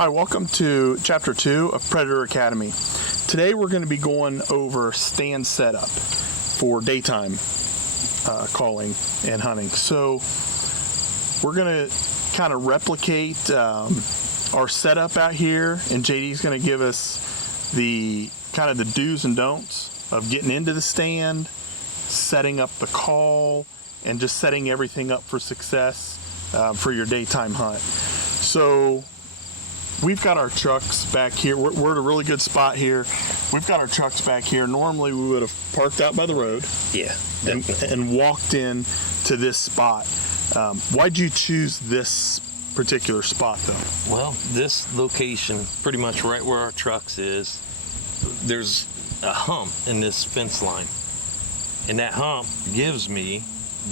Hi, welcome to Chapter 2 of Predator Academy. Today we're going to be going over stand setup for daytime calling and hunting. So we're going to kind of replicate our setup out here, and JD's going to give us the kind of the do's and don'ts of getting into the stand, setting up the call, and just setting everything up for success for your daytime hunt. So we've got our trucks back here. We're at a really good spot here. We've got our trucks back here. Normally we would have parked out by the road. Yeah, and walked in to this spot. Why'd you choose this particular spot though? well, this location, pretty much right where our trucks is, there's a hump in this fence line. And that hump gives me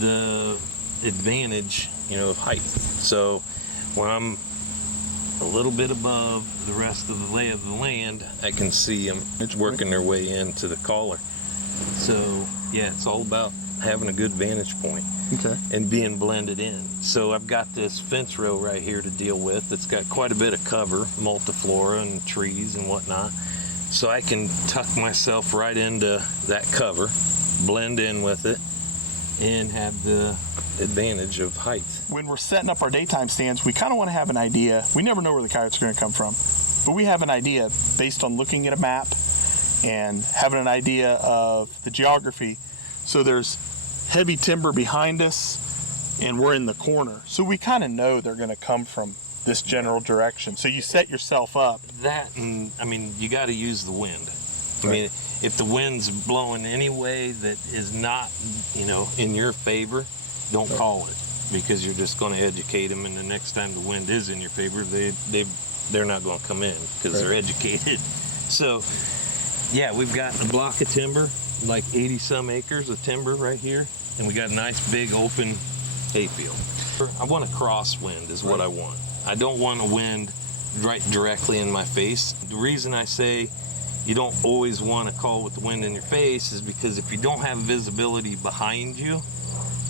the advantage, of height. So when I'm a little bit above the rest of the lay of the land, I can see them. It's working their way into the caller. So yeah, it's all about having a good vantage point. Okay. And being blended in. So I've got this fence row right here to deal with. It's got quite a bit of cover, multiflora and trees and whatnot. So I can tuck myself right into that cover, blend in with it, and have the advantage of height. When we're setting up our daytime stands, we kind of want to have an idea. We never know where the coyotes are going to come from, but we have an idea based on looking at a map and having an idea of the geography. So there's heavy timber behind us and we're in the corner. So we kind of know they're going to come from this general direction. So you set yourself up. That, and I mean, you got to use the wind. I mean, if the wind's blowing any way that is not, in your favor, don't call it, because you're just going to educate them, and the next time the wind is in your favor, they're not going to come in because they're educated. So, yeah, we've got a block of timber, like 80 some acres of timber right here, and we got a nice big open hayfield. I want a crosswind is what I want. I don't want a wind right directly in my face. The reason I say you don't always want to call with the wind in your face is because if you don't have visibility behind you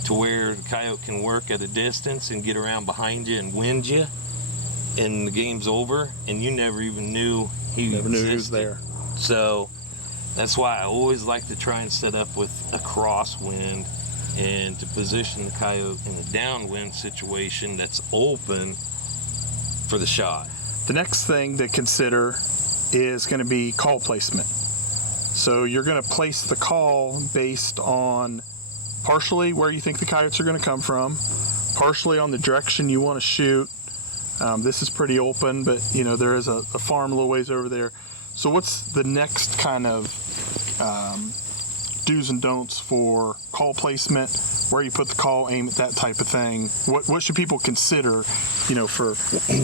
to where the coyote can work at a distance and get around behind you and wind you, and the game's over and you never even knew he was there. So that's why I always like to try and set up with a crosswind and to position the coyote in a downwind situation that's open for the shot. The next thing to consider is going to be call placement. So you're going to place the call based on partially where you think the coyotes are going to come from, partially on the direction you want to shoot. This is pretty open, but there is a farm a little ways over there. So what's the next kind of do's and don'ts for call placement, where you put the call, aim at that type of thing? What should people consider, for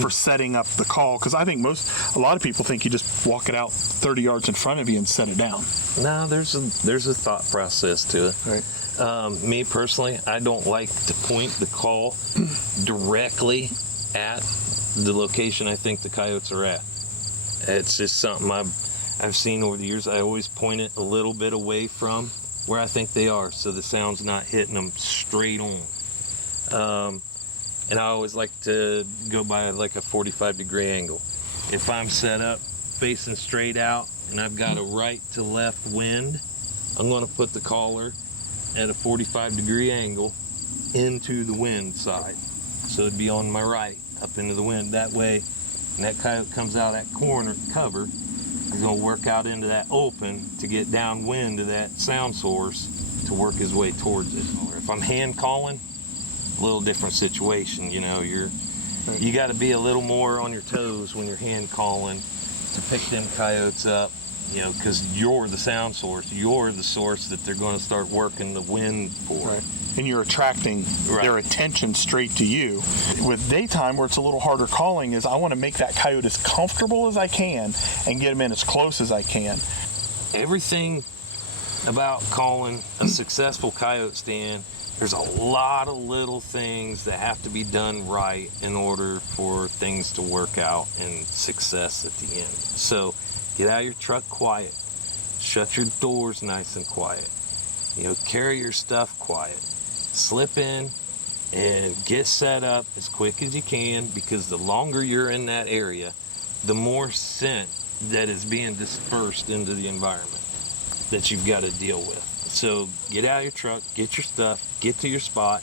setting up the call? Because I think a lot of people think you just walk it out 30 yards in front of you and set it down. No, there's a thought process to it. Right. Me personally, I don't like to point the call directly at the location I think the coyotes are at. It's just something I've seen over the years. I always point it a little bit away from where I think they are, so the sound's not hitting them straight on. And I always like to go by like a 45-degree angle. If I'm set up facing straight out and I've got a right to left wind, I'm going to put the caller at a 45-degree angle into the wind side. So it'd be on my right, up into the wind. That way, when that coyote comes out of that corner cover, he's going to work out into that open to get downwind to that sound source to work his way towards it. Or if I'm hand calling, a little different situation. You got to be a little more on your toes when you're hand calling to pick them coyotes up, because you're the sound source. You're the source that they're going to start working the wind for. Right. And you're attracting their attention straight to you. With daytime, where it's a little harder calling, is I want to make that coyote as comfortable as I can and get him in as close as I can. Everything about calling a successful coyote stand, there's a lot of little things that have to be done right in order for things to work out and success at the end. So get out of your truck quiet. Shut your doors nice and quiet. Carry your stuff quiet. Slip in and get set up as quick as you can, because the longer you're in that area, the more scent that is being dispersed into the environment that you've got to deal with. So get out of your truck, get your stuff, get to your spot,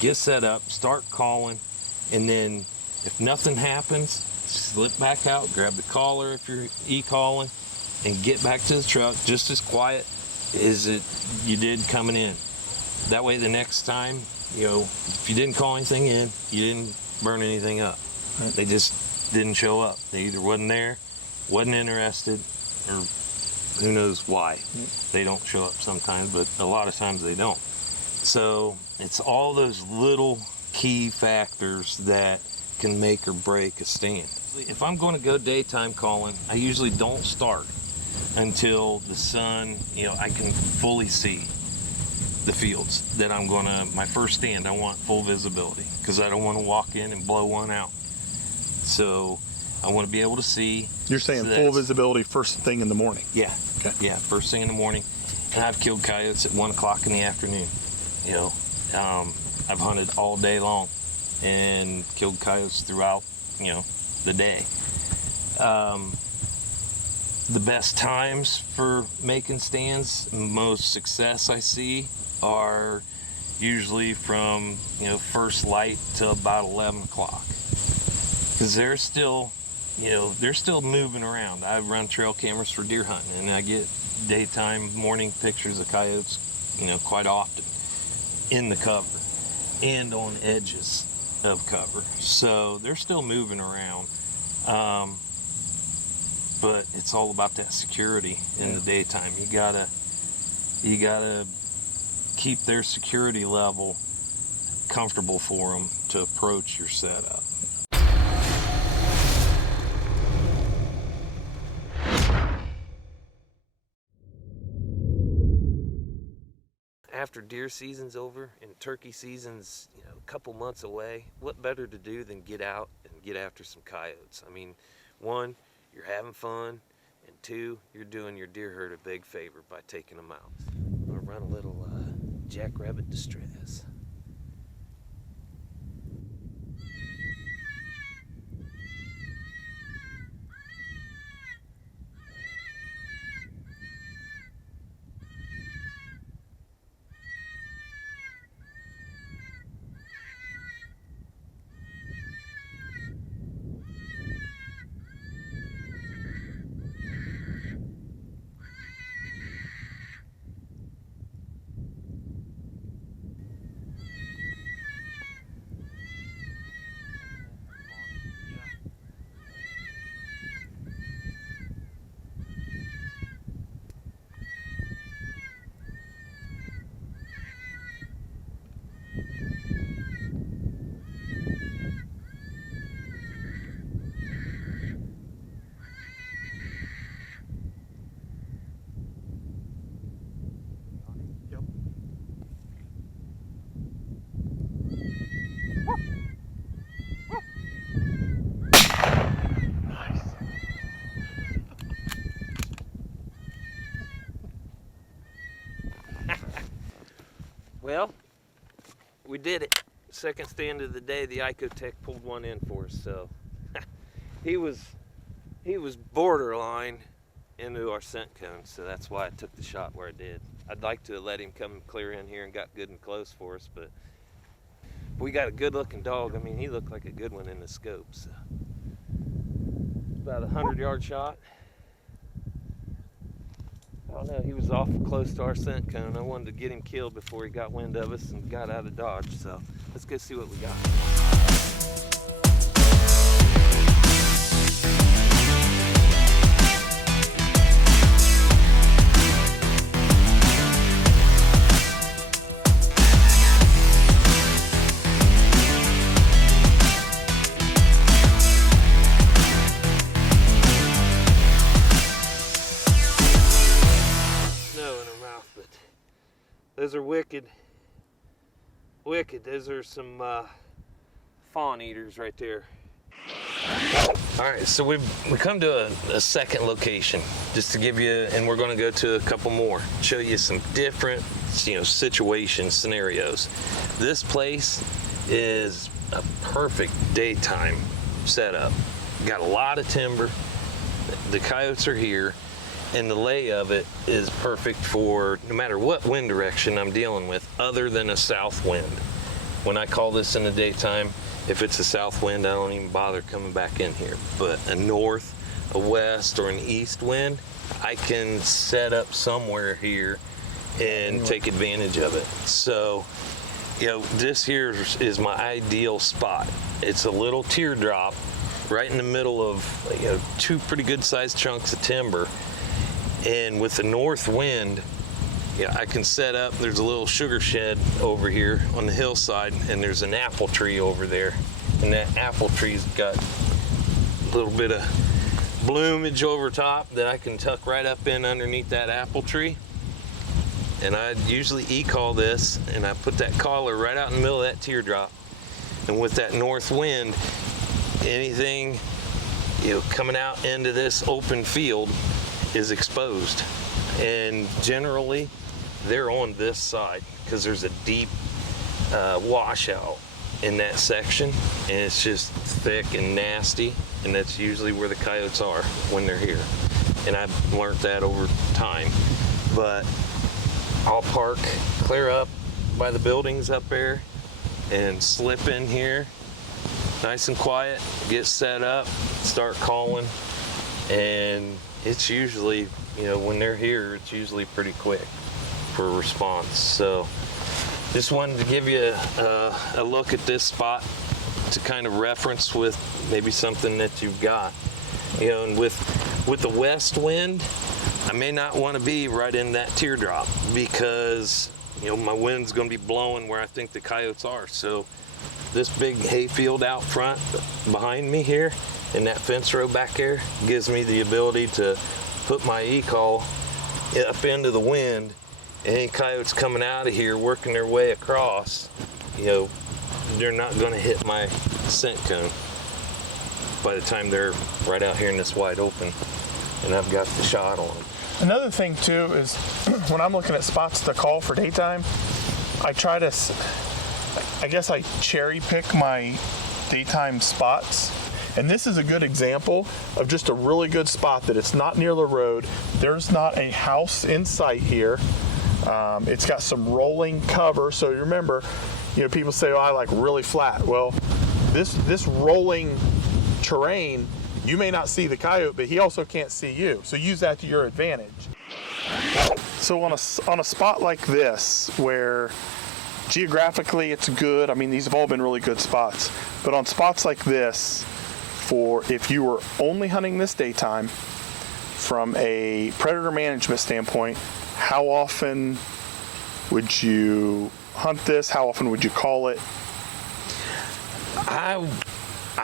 get set up, start calling, and then if nothing happens, slip back out, grab the caller if you're e-calling, and get back to the truck just as quiet as you did coming in. That way the next time, if you didn't call anything in, you didn't burn anything up. Right. They just didn't show up. They either wasn't there, wasn't interested, or who knows why. They don't show up sometimes, but a lot of times they don't. So it's all those little key factors that can make or break a stand. If I'm going to go daytime calling, I usually don't start until the sun, I can fully see the fields that I'm my first stand, I want full visibility because I don't want to walk in and blow one out. So I want to be able to see. You're saying full visibility first thing in the morning? Yeah. Okay. Yeah, first thing in the morning. And I've killed coyotes at 1 o'clock in the afternoon. I've hunted all day long and killed coyotes throughout, the day. The best times for making stands, most success I see are usually from, first light to about 11 o'clock. Because they're still moving around. I run trail cameras for deer hunting, and I get daytime, morning pictures of coyotes, quite often in the cover and on edges of cover. So they're still moving around. But it's all about that security in the daytime. You gotta keep their security level comfortable for them to approach your setup. After deer season's over and turkey season's, a couple months away, what better to do than get out and get after some coyotes? I mean, one, you're having fun, and two, you're doing your deer herd a big favor by taking them out. I'm gonna run a little jackrabbit distress. Well, we did it. Second stand of the day, the Icotech pulled one in for us. So he was borderline into our scent cone, so that's why I took the shot where I did. I'd like to let him come clear in here and got good and close for us, but we got a good looking dog. I mean, he looked like a good one in the scope. So about a 100-yard shot. I don't know, he was awful close to our scent cone. I wanted to get him killed before he got wind of us and got out of Dodge. So let's go see what we got. Those are wicked. Those are some fawn eaters right there. All right, so we come to a second location just to give you, and we're going to go to a couple more, show you some different, situations, scenarios. This place is a perfect daytime setup got a lot of timber. The coyotes are here, and the lay of it is perfect for no matter what wind direction I'm dealing with, other than a south wind. When I call this in the daytime, if it's a south wind, I don't even bother coming back in here. But a north, a west, or an east wind, I can set up somewhere here and take advantage of it. So, you know, this here is my ideal spot. It's a little teardrop right in the middle of, you know, two pretty good sized chunks of timber. And with the north wind, yeah, I can set up. There's a little sugar shed over here on the hillside, and there's an apple tree over there. And that apple tree's got a little bit of bloomage over top that I can tuck right up in underneath that apple tree. And I usually e-call this, and I put that collar right out in the middle of that teardrop. And with that north wind, anything, you know, coming out into this open field is exposed. And generally, they're on this side because there's a deep washout in that section, and it's just thick and nasty, and that's usually where the coyotes are when they're here. And I've learned that over time. But I'll park clear up by the buildings up there and slip in here nice and quiet, get set up, start calling, and it's usually, you know, when they're here, it's usually pretty quick for a response. So just wanted to give you a look at this spot to kind of reference with maybe something that you've got. You know, and with the west wind, I may not want to be right in that teardrop because, you know, my wind's going to be blowing where I think the coyotes are. So this big hayfield out front behind me here and that fence row back there gives me the ability to put my e-call up into the wind. Any coyotes coming out of here working their way across, you know, they're not going to hit my scent cone by the time they're right out here in this wide open and I've got the shot on them. Another thing too is when I'm looking at spots to call for daytime, I cherry pick my daytime spots. And this is a good example of just a really good spot that it's not near the road. There's not a house in sight here. It's got some rolling cover. So you remember, you know, people say, oh, I like really flat. Well, this rolling terrain, you may not see the coyote, but he also can't see you. So use that to your advantage. So on a spot like this, where geographically it's good, I mean, these have all been really good spots, but on spots like this, for if you were only hunting this daytime, from a predator management standpoint, how often would you hunt this? How often would you call it? I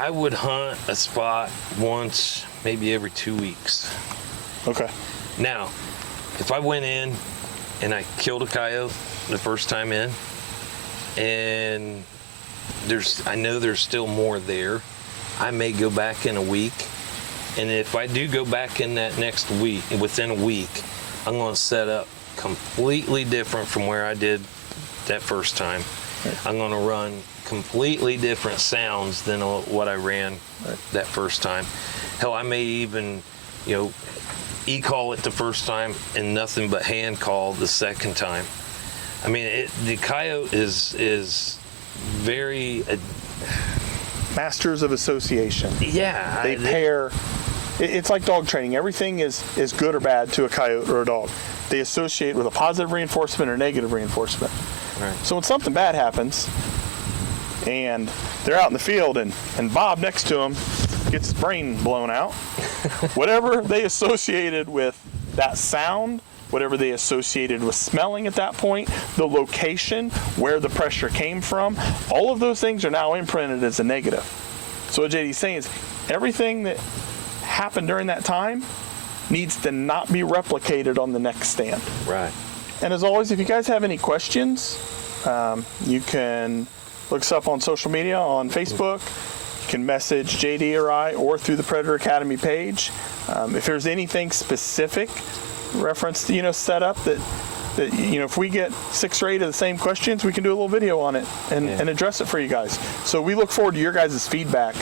would hunt a spot once, maybe every 2 weeks. Okay. Now, if I went in and I killed a coyote the first time in, and I know there's still more there, I may go back in a week. And if I do go back in that next week, within a week, I'm going to set up completely different from where I did that first time. Right. I'm going to run completely different sounds than what I ran that first time. Hell, I may even, you know, e-call it the first time and nothing but hand call the second time. I mean, the coyote is very masters of association. Yeah, they pair. It's like dog training. Everything is good or bad to a coyote or a dog. They associate with a positive reinforcement or negative reinforcement. Right. So when something bad happens and they're out in the field and Bob next to him gets his brain blown out, whatever they associated with that sound, whatever they associated with smelling at that point, the location, where the pressure came from, all of those things are now imprinted as a negative. So what JD's saying is everything that happened during that time needs to not be replicated on the next stand. Right. And as always, if you guys have any questions, you can look us up on social media, on Facebook. You can message JD or I, or through the Predator Academy page. If there's anything specific reference, you know, set up that you know, if we get 6 or 8 of the same questions, we can do a little video on it and address it for you guys. So we look forward to your guys' feedback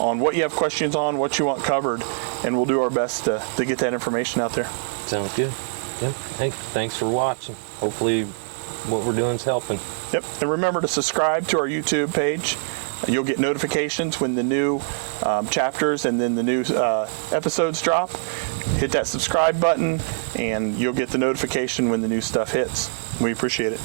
on what you have questions on, what you want covered, and we'll do our best to get that information out there. Sounds good. Yep. Hey, thanks for watching. Hopefully what we're doing is helping. Yep. And remember to subscribe to our YouTube page. You'll get notifications when the new chapters and then the new episodes drop. Hit that subscribe button and you'll get the notification when the new stuff hits. We appreciate it.